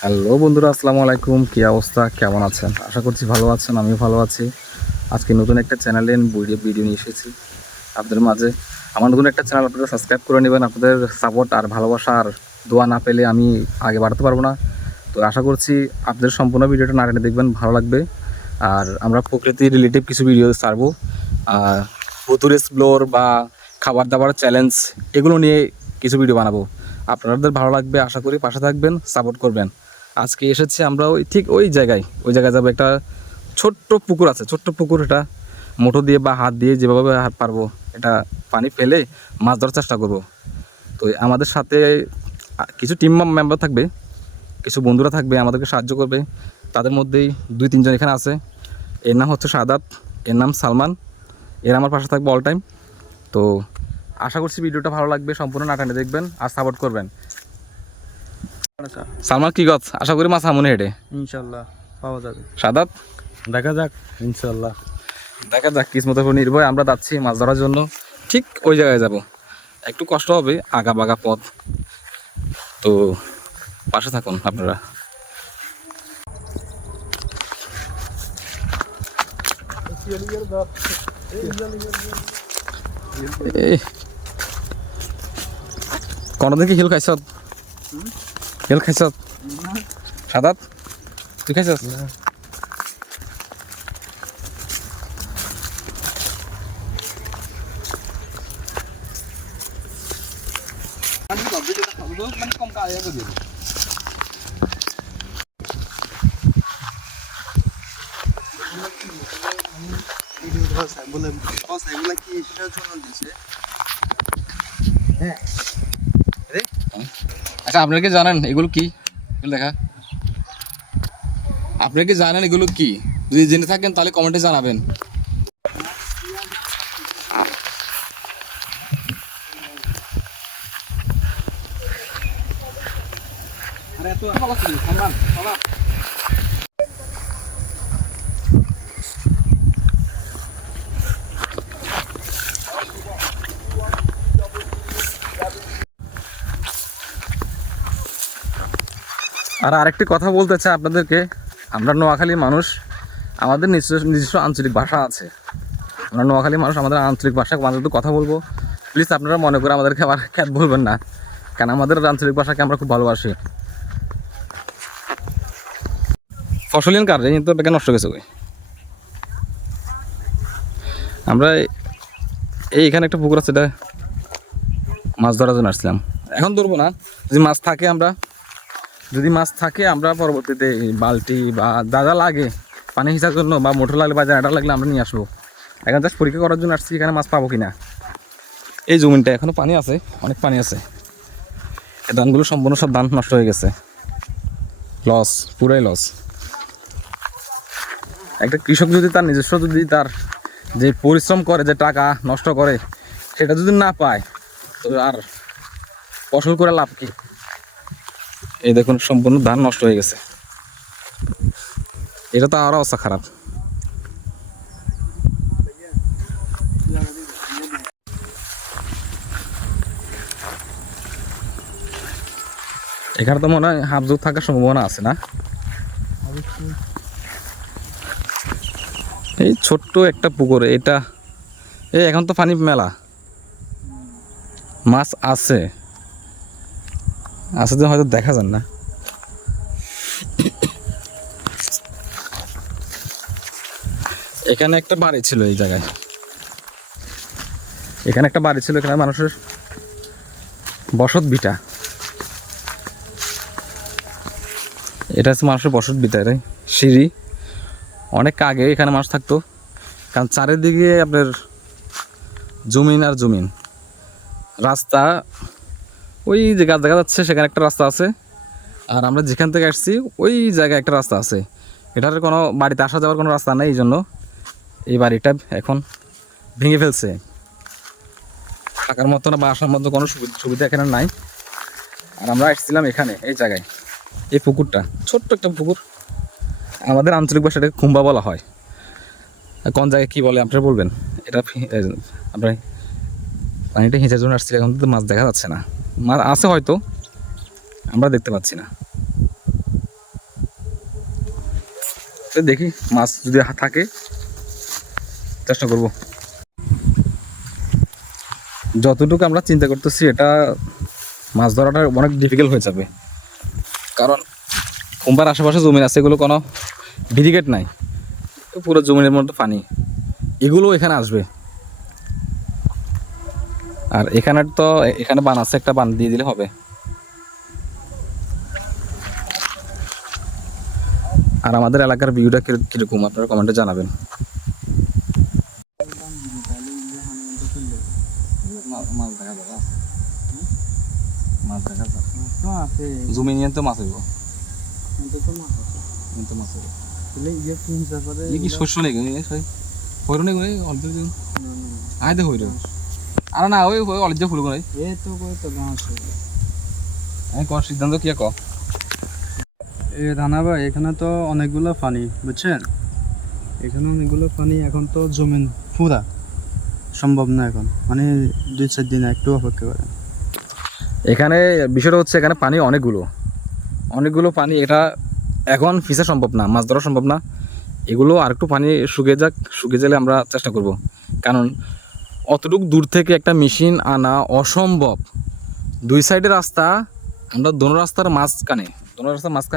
Hello বন্ধুরা, আসসালামু আলাইকুম। কী অবস্থা, কেমন আছেন? আশা করছি ভালো আছেন, আমিও ভালো আছি। আজকে নতুন একটা চ্যানেলে ভিডিও নিয়ে এসেছি আপনাদের মাঝে। আমার নতুন একটা চ্যানেল, আপনারা সাবস্ক্রাইব করে নেবেন। আপনাদের সাপোর্ট আর ভালোবাসা আর দোয়া না পেলে আমি আগে বাড়তে পারবো না। তো আশা করছি আপনাদের সম্পূর্ণ ভিডিওটা না টেনে দেখবেন, ভালো লাগবে। আর আমরা প্রকৃতি রিলেটিভ কিছু ভিডিও ছাড়বো, আর ভুতুর এক্সপ্লোর বা খাবার দাবার চ্যালেঞ্জ এগুলো নিয়ে কিছু ভিডিও বানাবো। আপনাদের ভালো লাগবে আশা করি, পাশে থাকবেন, সাপোর্ট করবেন। আজকে এসেছি আমরা ঠিক ওই জায়গায় যাবো। একটা ছোট্ট পুকুর আছে, ছোট্ট পুকুর। এটা মুঠো দিয়ে বা হাত দিয়ে যেভাবে হাত পারবো এটা পানি ফেলে মাছ ধরার চেষ্টা করব। তো আমাদের সাথে কিছু টিম মেম্বার থাকবে, কিছু বন্ধুরা থাকবে, আমাদেরকে সাহায্য করবে। তাদের মধ্যেই 2-3 জন এখানে আছে। এর নাম হচ্ছে সাদাত, এর নাম সালমান। এর আমার পাশে থাকবে অল টাইম। তো আশা করছি ভিডিওটা ভালো লাগবে, সম্পূর্ণ নাটানে দেখবেন আর সাপোর্ট করবেন। সালমান কি গছ, আশা করি মাছ আমনে হেঁটে ইনশাল্লাহ পাওয়া যাবে। সাদাত দেখা যাক, ইনশাল্লাহ দেখা যাক, কিসমতের উপর নির্ভর। আমরা যাচ্ছি মাছ ধরার জন্য, ঠিক ওই জায়গায় যাব। একটু কষ্ট হবে, আগা বাগা পথ। তো পাশে থাকুন আপনারা। এই কোনদিন কি হিল খাইছ? হিল খাইছ সাদাত? তুই খাইছ? আচ্ছা, আপনারা কি জানেন এগুলো কি? দেখা, আপনারা কি জানেন এগুলো কি? যদি জেনে থাকেন তাহলে কমেন্টে জানাবেন। আর আরেকটি কথা বলতে চাই আপনাদেরকে, আমরা নোয়াখালীর মানুষ, আমাদের নিজস্ব আঞ্চলিক ভাষা আছে। আমরা নোয়াখালীর মানুষ, আমাদের আঞ্চলিক ভাষা আমাদের তো কথা বলবো। প্লিজ আপনারা মনে করে আমাদেরকে আবার খ্যাত বলবেন না, কারণ আমাদের আঞ্চলিক ভাষাকে আমরা খুব ভালোবাসি। ফসলিন কার কিন্তু বেকার নষ্ট গেছে। আমরা এইখানে একটা পুকুর আছে, এটা মাছ ধরার জন্য আসছিলাম। এখন ধরবো না, যদি মাছ থাকে আমরা পরবর্তীতে বালতি বা যা লাগে পানি হিসার জন্য বা মোটর লাগলে বা জেনারেটর লাগলে আমরা নিয়ে আসবো। এখন জাস্ট পরীক্ষা করার জন্য আসছি এখানে মাছ পাবো কিনা। এই জমিনটা এখনো পানি আছে, অনেক পানি আছে। এই ধানগুলো সম্পূর্ণ সব ধান নষ্ট হয়ে গেছে, লস, পুরাই লস। একটা কৃষক যদি তার নিজস্ব তার যে পরিশ্রম করে, যে টাকা নষ্ট করে, সেটা যদি না পায় তো আর ফসল করে লাভ কি? এই দেখুন সম্পূর্ণ ধান নষ্ট হয়ে গেছে। এটা তো আরও অবস্থা খারাপ। এখানে তো মনে হয় হাফ থাকার সম্ভাবনা আছে না? এই ছোট্ট একটা পুকুর এটা, এখন তো পানি মেলা, মাছ আছে আছে যে হয়তো দেখা যান না। এখানে একটা বাড়ি ছিল, এই জায়গায় এখানে একটা বাড়ি ছিল, এখানে মানুষের বসত ভিটা। এটা হচ্ছে মানুষের বসত ভিটা, এটাই সিঁড়ি। অনেক আগে এখানে মানুষ থাকতো, কারণ চারিদিকে আপনার জমিন আর জমিন। রাস্তা ওই যে গাছ দেখা যাচ্ছে, সেখানে একটা রাস্তা আছে। আর আমরা যেখান থেকে আসছি ওই জায়গায় একটা রাস্তা আছে। এটার কোনো বাড়িতে আসা যাওয়ার কোনো রাস্তা নেই, এই জন্য এই বাড়িটা এখন ভেঙে ফেলছে। থাকার মতো না বা আসার মতো কোনো সুবিধা এখানে নাই। আর আমরা আসছিলাম এখানে, এই জায়গায়, এই পুকুরটা ছোট্ট একটা পুকুর। আমাদের আঞ্চলিক ভাষায় এটাকে খুম্বা বলা হয়। কোন জায়গায় কী বলে আপনারা বলবেন। এটা আমরা পানিটা হিঁচার জন্য আসছি, এখন তো মাছ দেখা যাচ্ছে না। মাছ আছে হয়তো, আমরা দেখতে পাচ্ছি না। তো দেখি মাছ যদি থাকে চেষ্টা করব। যতটুকু আমরা চিন্তা করতেছি এটা মাছ ধরাটা অনেক ডিফিকাল্ট হয়ে যাবে, কারণ কুম্বার আশেপাশে জমি আছে, এগুলো কোনো ব্যারিকেড নাই, পুরো জমির মধ্যে পানি, এগুলো এখানে আসবে। আর এখানে বান আছে, একটা বান দিয়ে দিলে হবে। আর আমাদের এলাকার ভিউটা কিরকম আপনারা কমেন্টে জানাবেন। জমি নিয়ে তো মাছ হইব, কি শস্য নেই হইর নেই অল্প আয় দেখ হইর আর না ওই অল্প ফুল করে সিদ্ধান্ত কি ক এ রানা ভাই, এখানে তো অনেকগুলো পানি, বুঝছেন? এখানে অনেকগুলো পানি, এখন তো জমিন পুরা সম্ভব না এখন, মানে 2-4 দিন একটু অপেক্ষা করেন। এখানে বিষয়টা হচ্ছে এখানে পানি অনেকগুলো পানি, এটা এখন ফিসা সম্ভব না, মাছ ধরা সম্ভব না। এগুলো আরেকটু পানি শুকিয়ে গেলে আমরা চেষ্টা করব, কারণ অতটুকু দূর থেকে একটা মেশিন আনা অসম্ভব। 2 সাইডের রাস্তা, আমরা দোনো রাস্তার মাঝখানে,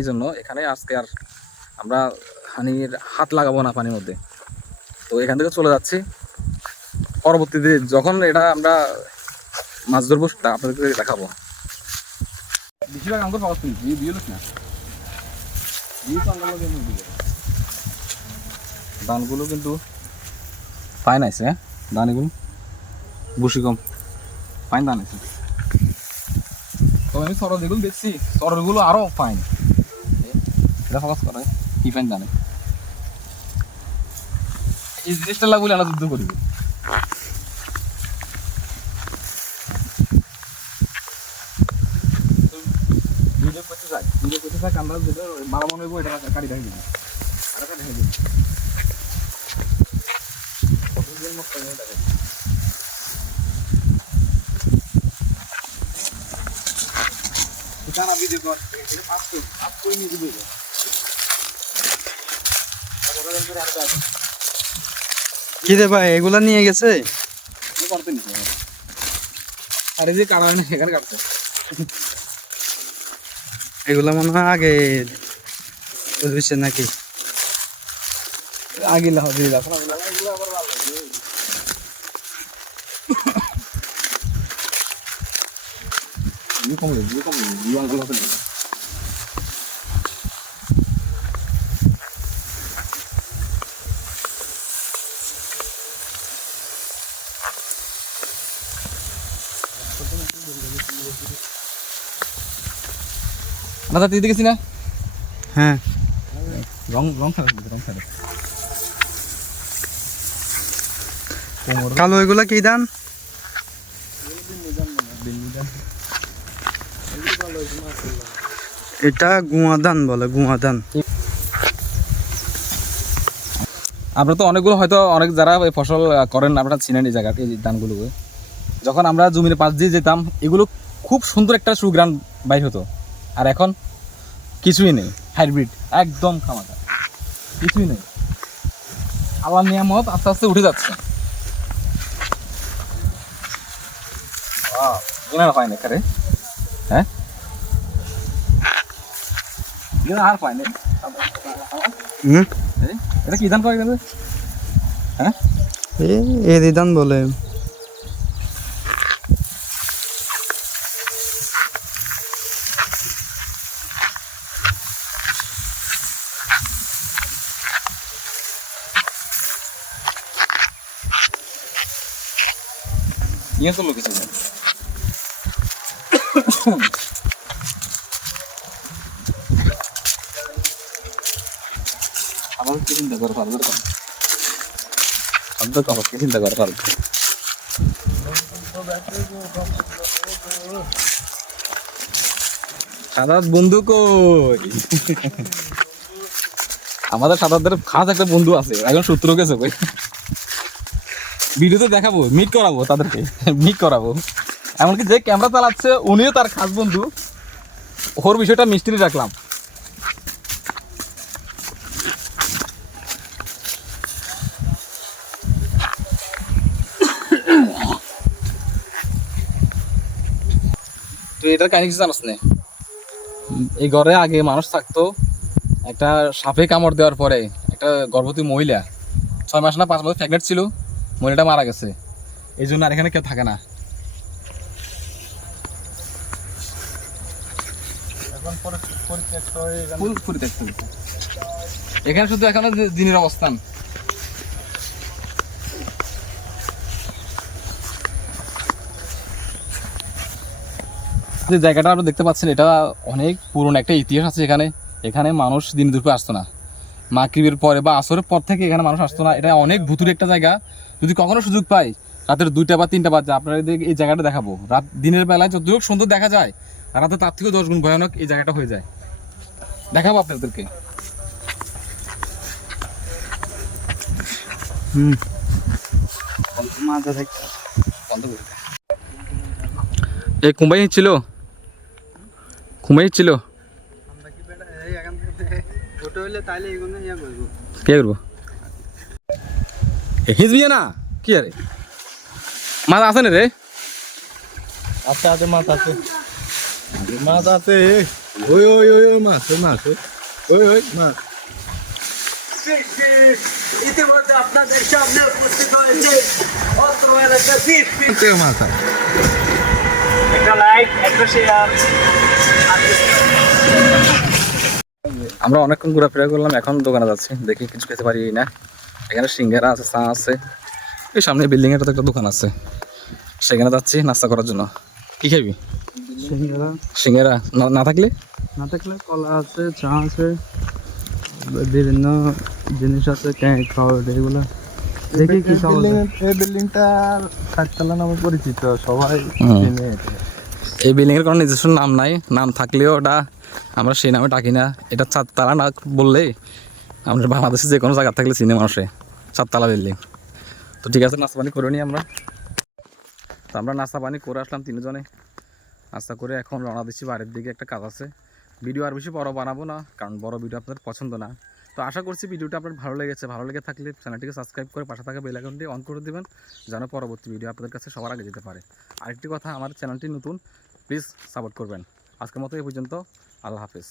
এই জন্য এখানে আজকে আর আমরা হাত লাগাবো না পানির মধ্যে। তো এখান থেকে চলে যাচ্ছি, পরবর্তীতে যখন এটা আমরা মাছ ধরবো তা আপনাদেরকে দেখাবো। বেশিরভাগ আমাদের পাওয়া না ধানগুলো কিন্তু ফাইন আছে, হ্যাঁ ধান এগুলো বসি কম ফাইন ধান আছে। তবে আমি সরল যেগুলো দেখছি, সরলগুলো আরো ফাইন, এটা ফোকাস করে কি ফাইন জানে। এই জিনিসটা লাগলে আমরা যুদ্ধ করি। ভিডিও করতে থাক আমরা যেটা ভালো মনে হইব এটা কাটি দেখে দিবি আর একটা দেখে দিবি কতজন মত করে দেখে ঠিকানা ভিডিও কর এটা পাস করে নিয়ে দিবি কি রে ভাই, এগুলা নিয়ে গেছে? করতে নিছে আরে যে কারণ এখানে কাটছে এগুলা মনে হয় আগে বুঝছে নাকি? আগে লাহ দিয়ে রাখো না এগুলো আবার ভালো লাগে ই আঙ্গুল হবে না দিতে গেছি না। হ্যাঁ, রং খারাপ কালো এগুলা কি ধান? এটা গুয়া ধান বলে, গুয়া ধান। আমরা তো অনেকগুলো হয়তো অনেক যারা এই ফসল করেন আপনারা চিনেন এই জায়গাতে, এই ধানগুলো যখন আমরা জমির পাশ দিয়ে যেতাম এগুলো খুব সুন্দর একটা সুগ্রান বাইর হতো। আর এখন কিছুই নেই, হাইব্রিড একদম খামাখা, কিছুই নেই। আল্লাহর নিয়ামত আস্তে আস্তে উঠে যাচ্ছে। পায় না কারে, হ্যাঁ আর পায় না। এটা কি ধান পাই যাবে? হ্যাঁ এই ধান বলে। ইয়ে তো লোক আছে আমাদের কি চিন্তা করে পারবে আমাদের তো কি চিন্তা করে পারবে। সাদাত বন্ধু কই? আমাদের সাদাতদের খাস একটা বন্ধু আছে, এখন শত্রু গেছে কই। ভিডিওতে দেখাবো, মিট করাবো তাদেরকে, মিট করাবো। এমনকি যে ক্যামেরা চালাচ্ছে উনিও তার খাস বন্ধু, ওর বিষয়টা মিস্ত্রি রাখলাম। এটার কাহিনী কিছু জানোস না? এই ঘরে আগে মানুষ থাকতো, একটা সাপে কামড় দেওয়ার পরে একটা গর্ভবতী মহিলা 6 মাস না 5 মাস প্রেগনেন্ট ছিল, মহিলাটা মারা গেছে। এই জন্য আর এখানে কেউ থাকে না। এখন পরিত্যক্ত হয়ে গেল। ফুল পরিত্যক্ত। এখানে শুধু এখানে দিনের অবস্থান। যে জায়গাটা আপনি দেখতে পাচ্ছেন, এটা অনেক পুরনো একটা ইতিহাস আছে এখানে। এখানে মানুষ দিন দুপুরে আসতো না, মাগরিবের পরে বা আসরের পর থেকে এখানে মানুষ আসতো না। এটা অনেক ভুতুরে একটা জায়গা। যদি কখনো সুযোগ পাই রাতের 2টা বা 3টা বাজে আপনাদের এই জায়গাটা দেখাবো। রাত দিনের বেলায় যতটুকু সুন্দর দেখা যায়, রাতে তার থেকেও 10 গুণ ভয়ানক এই জায়গাটা হয়ে যায়। দেখাবো আপনাদেরকে। মাথা থেকে বন্ধ করে দে। এই কুম্বাই ছিল, কুম্বাই ছিল। আমরা কি বেটা এই এখান থেকে ফটো হইলে তাইলে এগুলো ইয়া করবো। কে করবো? হিজবি না কি আরে মাছ আছে না রে? আছে আছে মাছ আছে, মাছ আছে। ওই ওই ওই ওই মাছ, ওই মাছ, ওই ওই মাছ। ইতিমধ্যে আপনাদের সামনে উপস্থিত হয়েছে অত্র এলাকার মাছ আছে। একটা লাইক, একটা শেয়ার। আমরা অনেকক্ষণ ঘোরাফেরা করলাম, এখন দোকানে যাচ্ছি, দেখি কিছু খেতে পারি না। এখানে সিঙ্গারা আছে, চা আছে। এই সামনে বিল্ডিং এর একটা দোকান আছে, সেখানে যাচ্ছি নাস্তা করার জন্য। কি খাবি? সিঙ্গারা সিঙ্গারা না থাকলে? না থাকলে কলা আছে, চা আছে, বিভিন্ন জিনিস আছে, কেক খাওয়ার এগুলো। দেখি কি খাওয়া যায়। এই বিল্ডিংটা 7 তলা নামে পরিচিত, সবাই চিনে এটা। এই বিল্ডিং এর কোনো নিজস্ব নাম নাই, নাম থাকলেও ওটা আমরা সেই নামে ডাকি না। এটা 4 তালা না বললে আমরা বাংলাদেশে যে কোনো জায়গা থাকলে চিনে মানুষে 4 তালা বিল্ডিং। তো ঠিক আছে, নাস্তা পানি করে নিই আমরা। তো আমরা নাস্তা পানি করে আসলাম 3 জনে। নাস্তা করে এখন রওনা দিচ্ছি বাড়ির দিকে, একটা কাজ আছে। ভিডিও আর বেশি বড় বানাবো না, কারণ বড় ভিডিও আপনাদের পছন্দ না। তো আশা করছি ভিডিওটা আপনার ভালো লেগেছে। ভালো লেগে থাকলে চ্যানেলটিকে সাবস্ক্রাইব করে পাশে থাকা বেল আইকনটি অন করে দেবেন, যেন পরবর্তী ভিডিও আপনাদের কাছে সবার আগে যেতে পারে। আরেকটি কথা, আমার চ্যানেলটি নতুন, প্লিজ সাপোর্ট করবেন। আজকের মতো এই পর্যন্ত, আল্লাহ হাফেজ।